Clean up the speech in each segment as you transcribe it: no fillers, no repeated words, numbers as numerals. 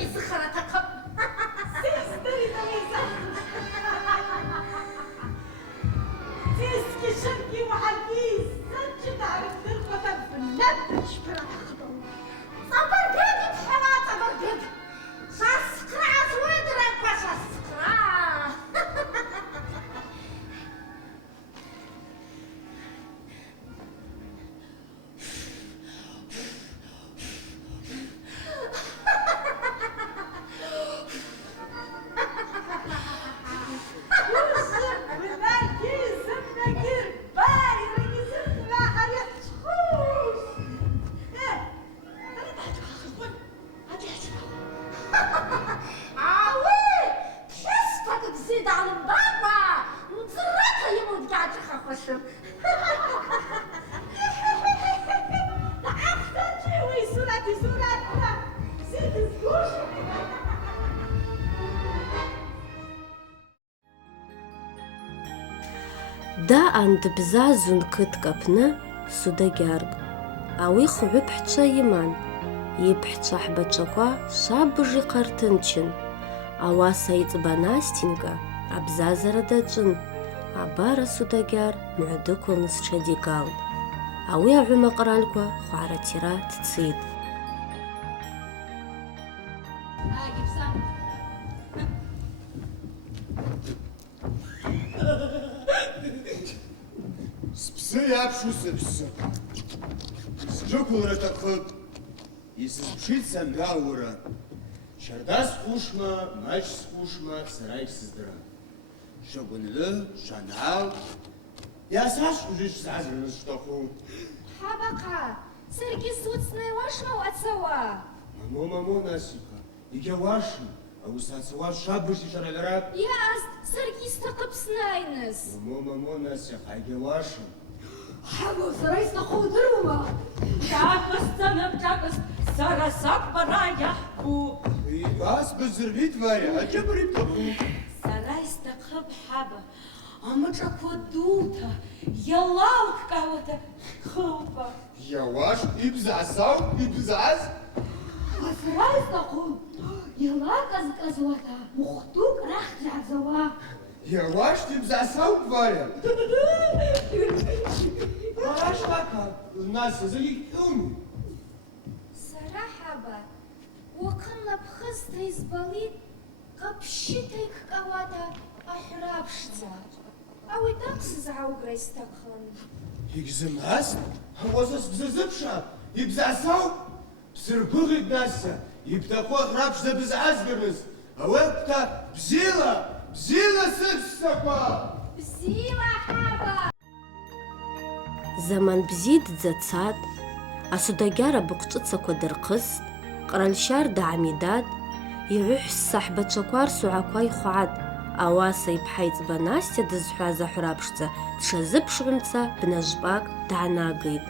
يسخرتكم. سيستري تميزة. سيسكي شركي وحكيس. سجد عرف القطب في اللب شبرا تخطو. صبر قادي بحلاطة برقد. شاسكرا زويد رنبا شاسكرا. دا عند بزازون كتكبنا سوداجارق أوي خبب حتشا يمان يبحتشا حبتشاكوا شابجي قرتنشن أواسا يتباناستينكا أبزازر داجن أبارا سوداجار معدوكو نسشاديقاون أوي عما قرالكوا خوارتيرا تتصيد Yapшу сыпсы. Сджокулра такхып. Исызпшится мяура. Шарда скушма, мач скушма, сарай сыздыра. Шагунлы, шанал. Я саш уже сазрын штоху. Хабака, сырги суцные вашмау отцова. Мамо, Насика, иге ваши. А усацова шабыши шаралара. Я сырги стакып снайнес. Мамо, Насика, иге ваши. حبو سرايس نخودروا. جاكس سرسك برايا بو. Вас безрвит варя, а чебрит табу. سرايس تقب حبا. أمجاك ودوتا. يلاوك كاوتا خوبا. Я ваш ибзасау, ибзас. سرايس نخود. يلا كزكزواتا. مختوك راح تعزوا. Я ваш ибзасау варя. Рашка, нас залихтун. صراحة با وكنا بخصت يزباليت قبشتك كواتا أحرابشتا أو تاكس زعوق ريستاكخن يجزمهاس هوزس بززبشا يبزعساو بسربغي ناسا يبتاقو خرابش دا بزعزبرز هوابتا بزيلا سبساقوا بزيلا حابا زمان بزيد زاتساد أسوداجارة بقشتسكو درقست قرالشار دعميداد يعوح صاحبة شكوار سعاكواي خوعاد أواسا يبحيت بناستيا دزحوازا حرابشتا تشازب شغمتا بنجباك دعناقيد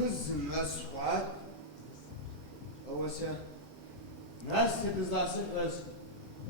خز الناس خوعاد أوسا ناس تبزاسك بس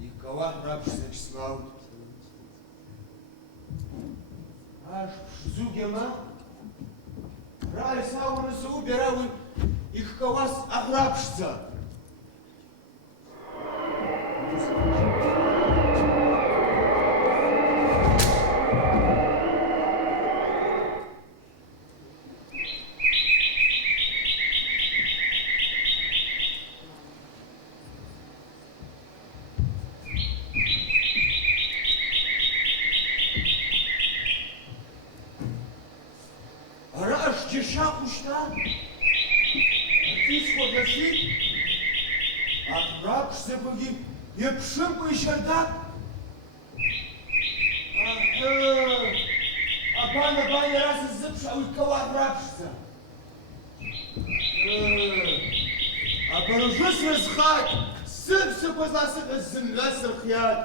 يكواه رابش سكسماو عاش زوجي ما رأي ساون سو براوي يكواس أخرابشتا Шимку и чердак? А баня раз иззыпша, а уйкова рапшца. А поружусь разхать, сыпся позласыпа земля сырхят.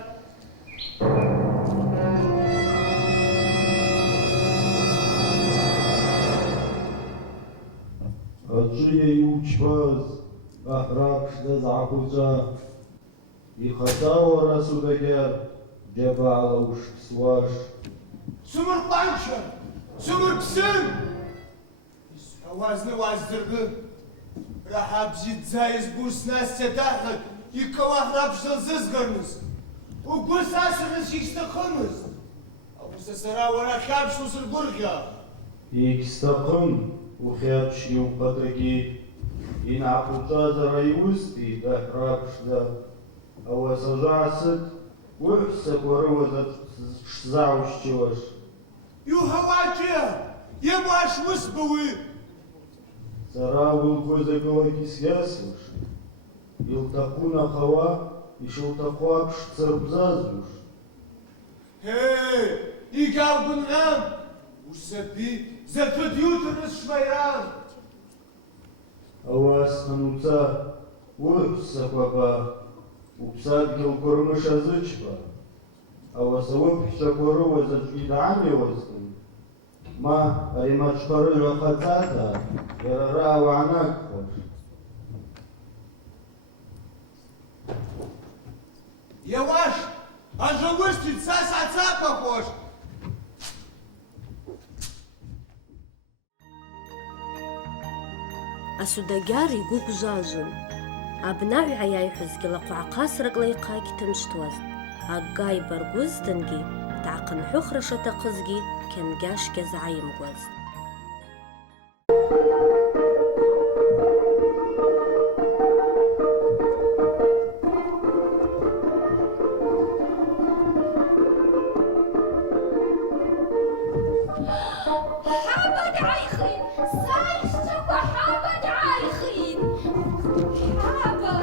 Acıya uçmaz, ahrapşda zabuca. İhata orası da gel, cebala uşkısvaş. Сумыр панча, сумыр псым. Ауазны уаздыргы. Рахабзит заиз бус Настя дахат, иккова рапшдал зызгарныз. Угус асырныз иштахымыз. Ауса сара уара хабшу сыргургя. İkistaqım, uxyapş yuqataki. İnaqutsa zarayusti, ahrapşda. Авасажасыт, уйхса курываза шзаущиваш. Юхавача, ебаш выспывы. Сара вылгозагалаки свясуш. Илтакуна хава, ишылтакуапш царбзазуш. Эй, игавбын нам, усапи, зато дьютерныз швайран. Авастануца, уйхса кваба. Упсадгил курмыша зычба. Авасавыпша курываза жгидамивазгын. Ма аримачкары жахацата, ярара ванакхаш. Яваш, а живышти цас отца похож. Асудагяр игугжажын. Абнагӏв гӏайайхӏвызгьи лахъвгӏахъасракӏ лайхъа Аггай баргвызтынгьи, дгӏахъынхӏвыхра шатахъызгьи кьангьаш гьазгӏайымгуазтӏ. حابة عايخين سايشتكوا حابة عايخين حابة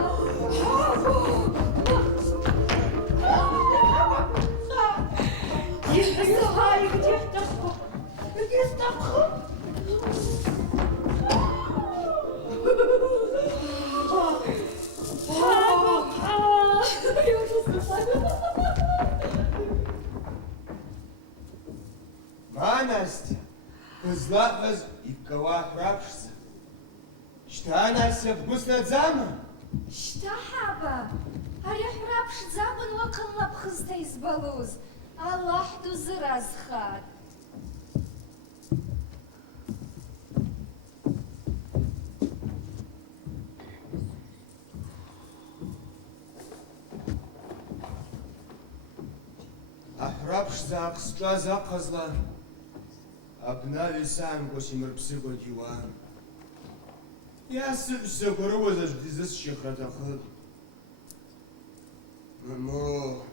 Ехай, где тахо? Где тахо? Ма, Настя, кызлахыз иккова рапшца. Шта, Настя, вкусно дзама? شتا حابة أريح رابش زابن وقلب خزتي زبلوز الله حدو زراز خاد Рапшца ақсчӏа закъазла, абнагӏв йсагӏымкӏва симырпсыкӏва диуан. Йасыпсаква рыуазаджвгьи зысщихра атахъыпӏ. Мамо.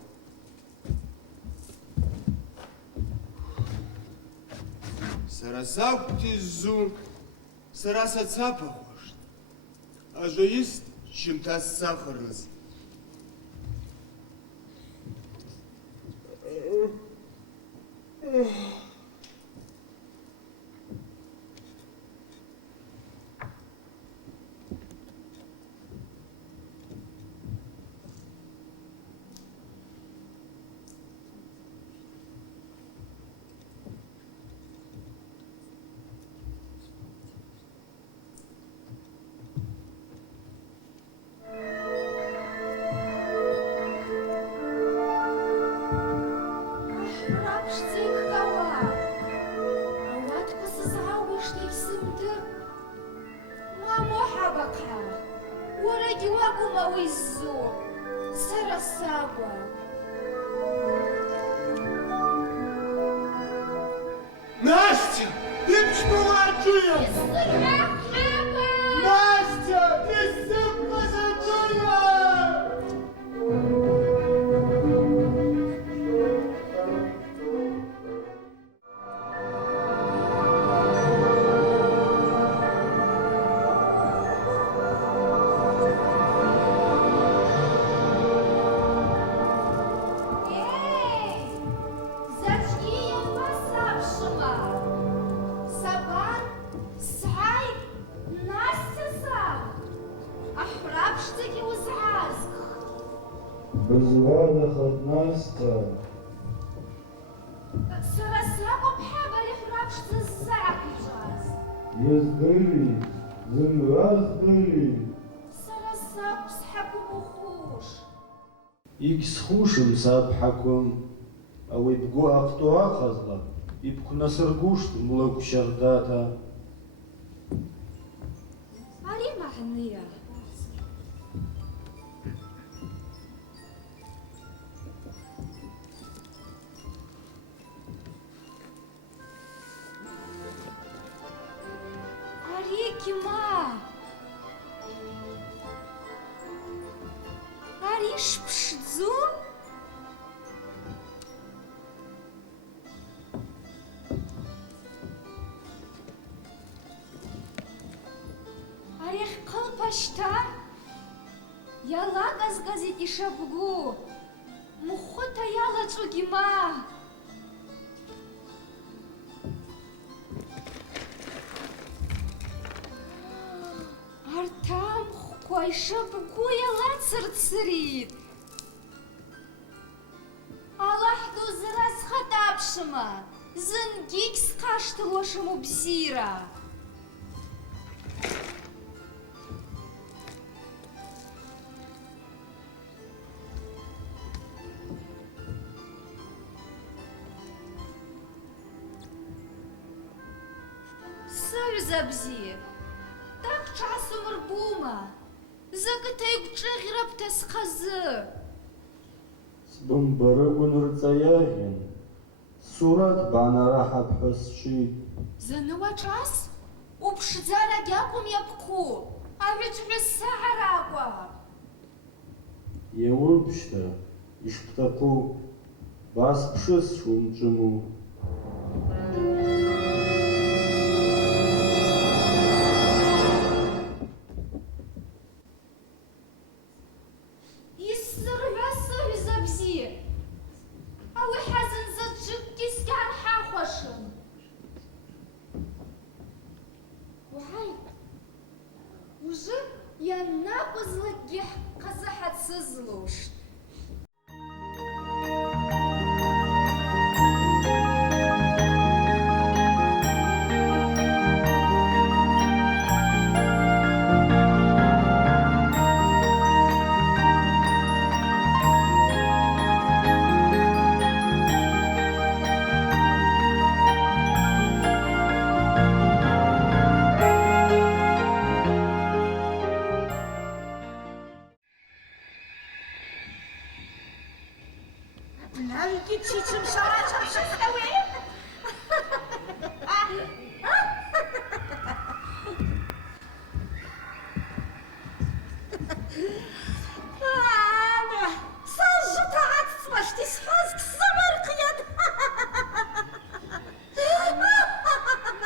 Сара сакӏвта йззу, сара сацапахуаштӏ. Ажва йыст щымта сцахырныз. رابش زيك كوا عوات قصص عاوش ليك سمتر ما مو حبقها ورجي واقو ما ويزو سر السابا Настя, ты пшпылачуя! الصراحة حابة Настя, ты сыпка зачуя! بزوانة Настя. Сара сракәым ҳабари ҳәраԥшӡа ззаақәиҵаз. Ездили, зынразбили. Сара сакәу сҳақәымухуш. Иксхушым сабҳақәым, ауи бгәы аҟтәу аҟазла, ибқәнасыргәышт млыгәшьардата. Ари маҳния. Ари кима. Ари шԥшӡу? Ари хкылԥашьҭа? Иалагазгазит ишабгу. Мхәыта иалаҵәугьы ма. Арҭ амхәқәа ишабгу иалацырцрит. Аллаҳ ду зыра схаҭаԥшыма, зынгьыгь схашҭылуашым убзиара. Саҩза бзиа, так ҿасом рбума, закы ҭаигәҿыӷьра бҭасхазы. Сбымбарыгәын рҵаиаӷьын, сурат банараҳа бҳәасҽит. Заны уаҿас? Уԥшӡарагь акәым иабқәу, аҩыҭҳәыс саҳаракәа. Иаурбшьҭа, ишԥҭаху, басԥшыс шумҿыму. Исзырҳәа саҩза бзиа, ауи ҳазынзаҵәыкгьы сгьаарҳахәашам. Уааи, ужы ианакәызлакгьы ҳҟазыҳацызлушт. Бнавики чичим шарачам шестави. أنا صجت عطس تسحازك الصبر قياد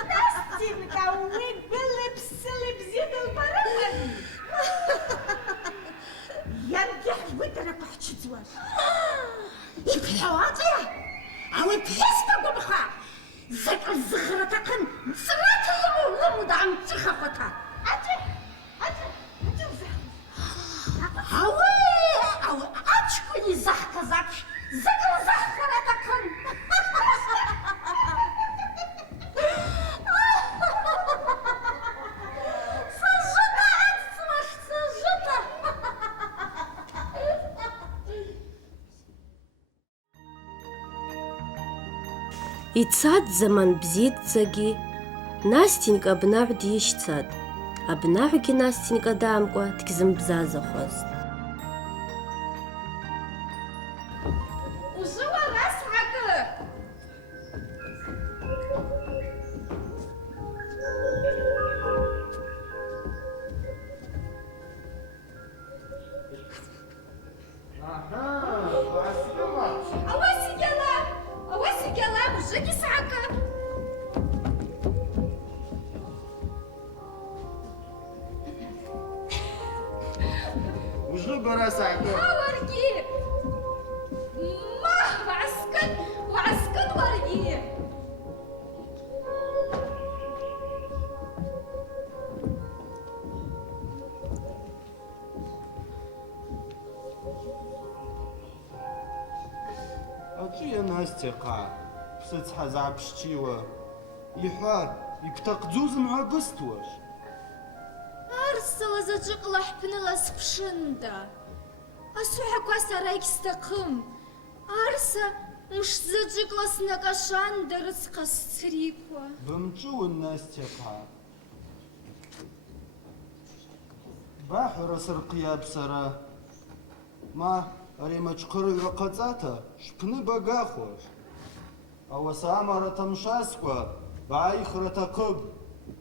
Настенька, вы были псали бзид البرامج. ينجح ودرك حشتواش. بحواطية أو بحسب قبخة ذكر الزخرة تقن سرات اللي وضع متخفتها أو أتشكوني زحكة ذكر زخرة تقن سجدة أتسمش سجدة Ицад заман бзиаӡагьы, Настенька абнаҳә дишьцат, абнаҳәгьы Настенька даамкәа дгьзымбзазахозт. Ужы уара сҳакы. Ауасигьы ала, ужыгьы сҳакы. Ужы бара саҳкы. Уаргьы. Ма, уዓскын уаргьы. يا ناستي قاع بسيت حزعب شتيوه يحا يكتق زوز مع بستوش أرسل زجق لحبنا لسبشندا أسوحك وسرايك استقم أرسل مش زجق لسنقشان درس قستريكوا بمجو الناستي قاع بحر سرقيا بسرا ما ريما تشقر رقصاتا شبني بقاخوش أو سامرة تمشاسكوا بعيخرة تقب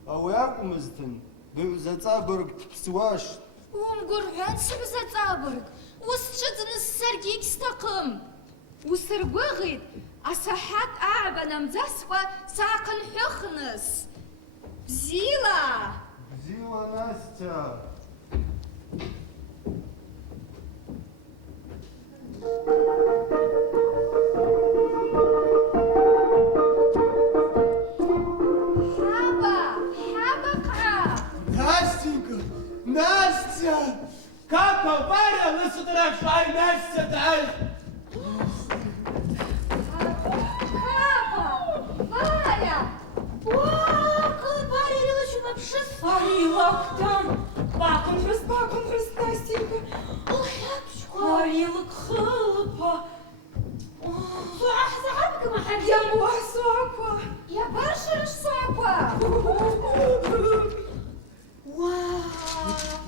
أو ياكو مزتن بزتا برق تبسواش ومقرعان سبزة تابرق وسجدن السرقيك استقم وسرقوغيد أصحات أعبنا مزاسوا ساقن حخنس بزيلا زيوا ناستيا Настя! Капа, Варя, лису ай, Настя, дай! Папа! Варя! О, Варя Ілочу вообще Арілок там! Бакон хрест, Настенька! Арілок хлопа! صاحبك ما حد Я муасоква! يا برشا الصعبة واو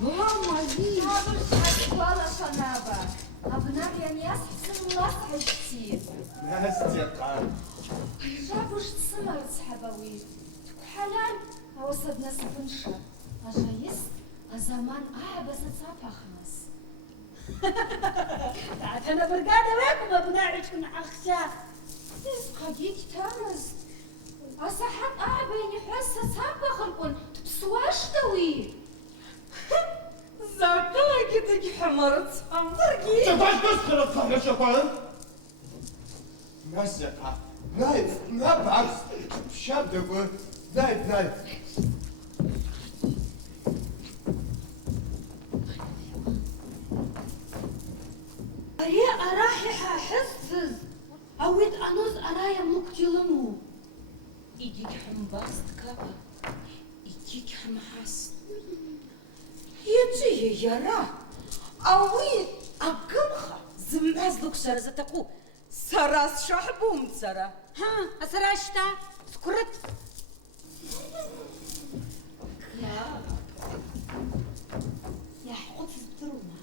Мама, يا برشا والله شنابة أبناء يا ناس حسن الله صحيحتي ناستيا قاع جابوش تسمر صحبوي تكو حلال وصدنا سبنشا أجايست أزمان أعبس تصافى خمس أنا برقادة وياكم أبنائكم أخشى قديك ترز أصحاب أعبين يحس تصافى خلقون تبسواش دوي زرقاء كده حمرت أمطرقي شفاش تسخر الصحنة شفاش؟ Настя, نايف نبعث شاب دقوا نايف أريا أراحي ححسز أود أنوز أرايا مقتلمو إيديك حمباست كابا إيديك حمحاس يجي يرى أوي أقمخا زمازلوك شرزتكو سراس شحبوم سرا ها أسراشتا سكرت يا حقوق الظلمة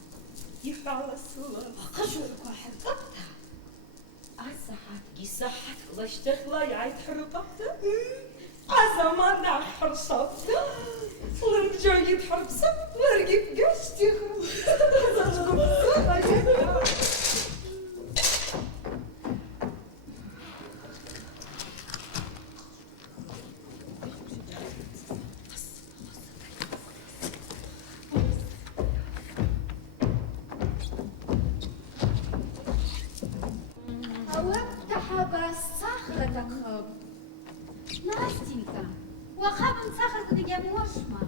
يفعل الصلاة قشرك واحد قبتها أصحت جسحت الله اشتغلا يعيد حرقبته أزمان نع حرصبته صلم جايد حرصب ورقي بقشتي Настенька, وخابن ساخر كده جاب وشما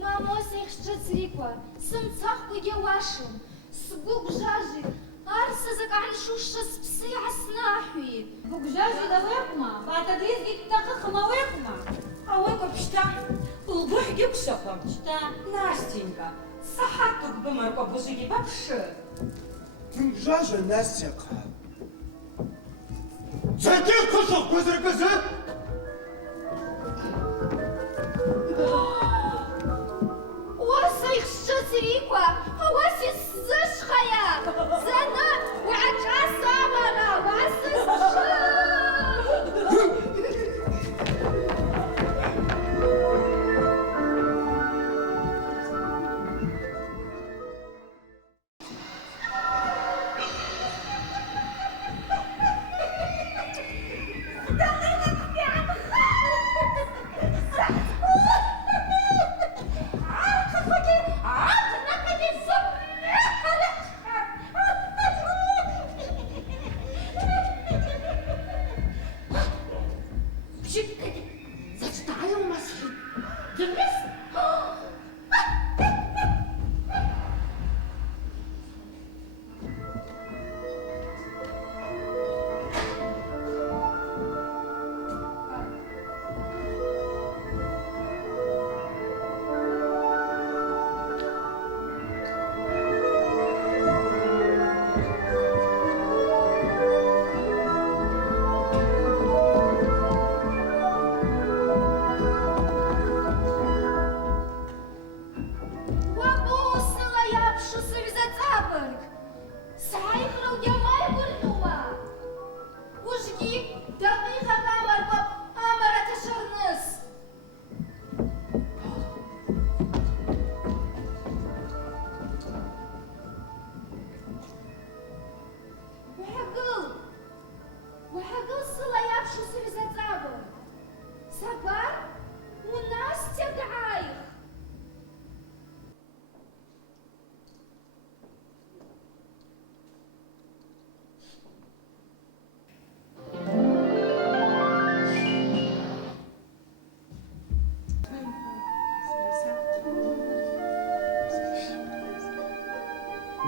ما موسى يخشت سريكوا سنصاخ كده واشم سبوك جاجي أرسزك عن شوشة سبسيع سناحوي بوك جاجي دويكما بعد ريزك تاخخ مويكما أويكو بشتا البوح يكشفم بشتا Настенька صحتك بمركو بوجيكي بابشي جاجة Настя قاع زيتين قصف كزر كزر واسا يخشت سريكوا واسا الزشخيا زنا وعجع سامنا واسا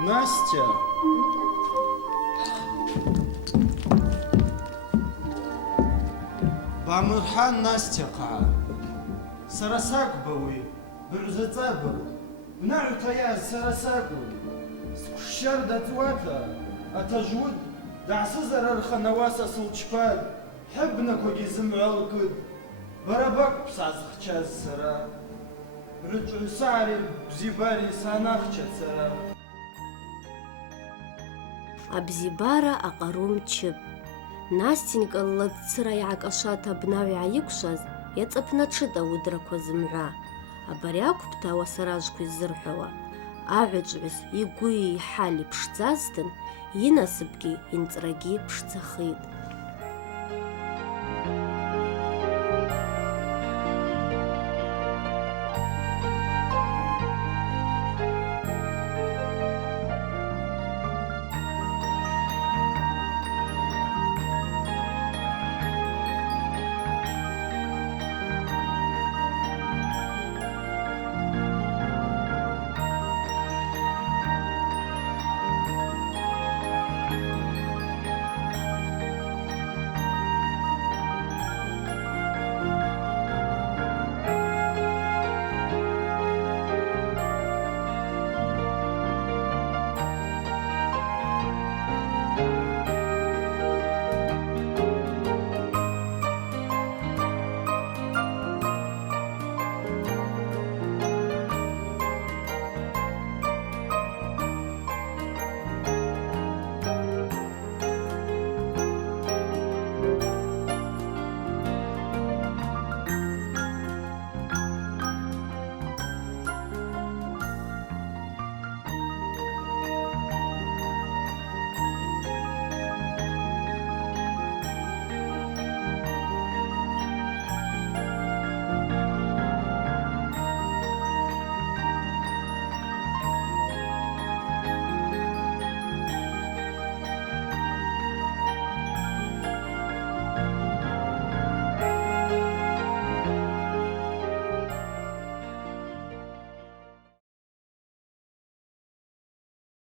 Настя! Бамырхан Настя qa. Сарасак бауи, бұрзыцабыр. Унару таяз сарасаку. Скушар датуата, атажуд, дасызар арханаваса сылчпад. Хабна когизм алкуд. Барабак псазхчаз сара. Бручусари бзибари санахча сара. Абзибара аҟарум чып. Настенька ллацыра иаакашата абнагӏв йгӏайыквшваз йацӏапначытӏ ауыдраква зымгӏва. Абари акӏвпӏта ауасаражвква йзырхӏвауа. Агӏвычӏвгӏвыс йгви йхӏали пшдзазтын, йынасыпгьи йынцӏрагьи пшдзахитӏ.